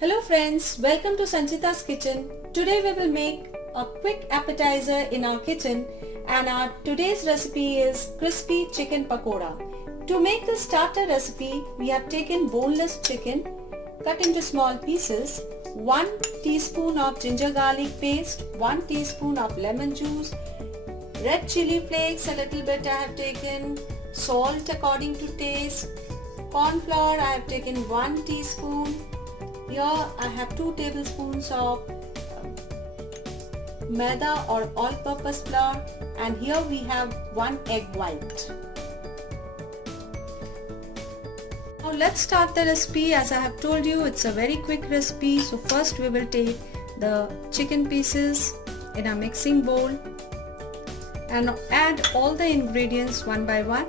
Hello friends, welcome to Sanchita's kitchen. Today we will make a quick appetizer in our kitchen and our today's recipe is crispy chicken pakoda. To make this starter recipe, we have taken boneless chicken, cut into small pieces, 1 teaspoon of ginger garlic paste, 1 teaspoon of lemon juice, red chili flakes a little bit I have taken, salt according to taste, corn flour I have taken 1 teaspoon. Here I have 2 tablespoons of maida or all-purpose flour, and here we have 1 egg white. Now let's start the recipe. As I have told you, it's a very quick recipe. So first we will take the chicken pieces in a mixing bowl and add all the ingredients one by one.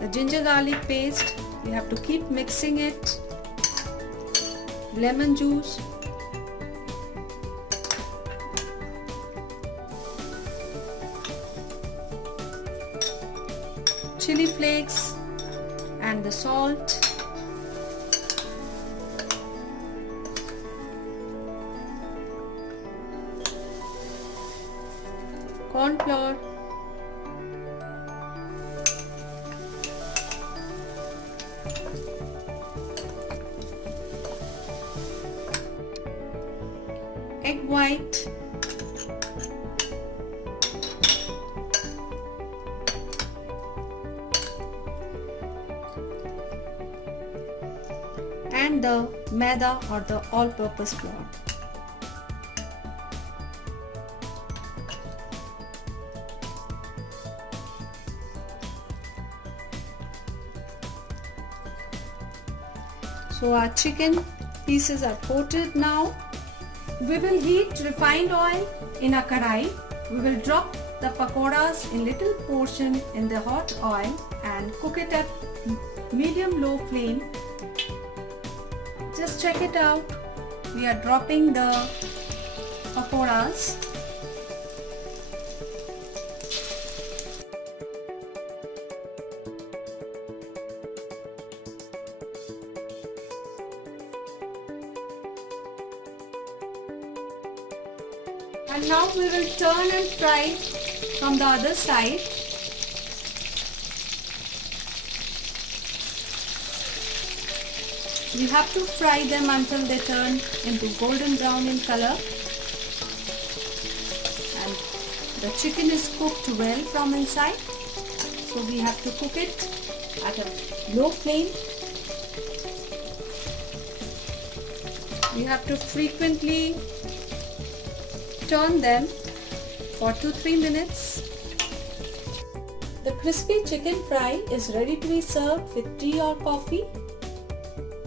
The ginger garlic paste, you have to keep mixing it. Lemon juice, chili flakes and the salt, corn flour, egg white, and the maida or the all-purpose flour. So our chicken pieces are coated now. We will heat refined oil in a karai. We will drop the pakoras in little portion in the hot oil and cook it at medium-low flame. Just check it out. We are dropping the pakoras. And now we will turn and fry from the other side. You have to fry them until they turn into golden brown in color. And the chicken is cooked well from inside. So we have to cook it at a low flame. We have to frequently turn them for 2-3 minutes. The crispy chicken fry is ready to be served with tea or coffee.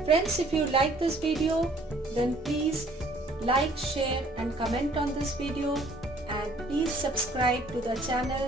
Friends, if you like this video, then please like, share and comment on this video, and please subscribe to the channel.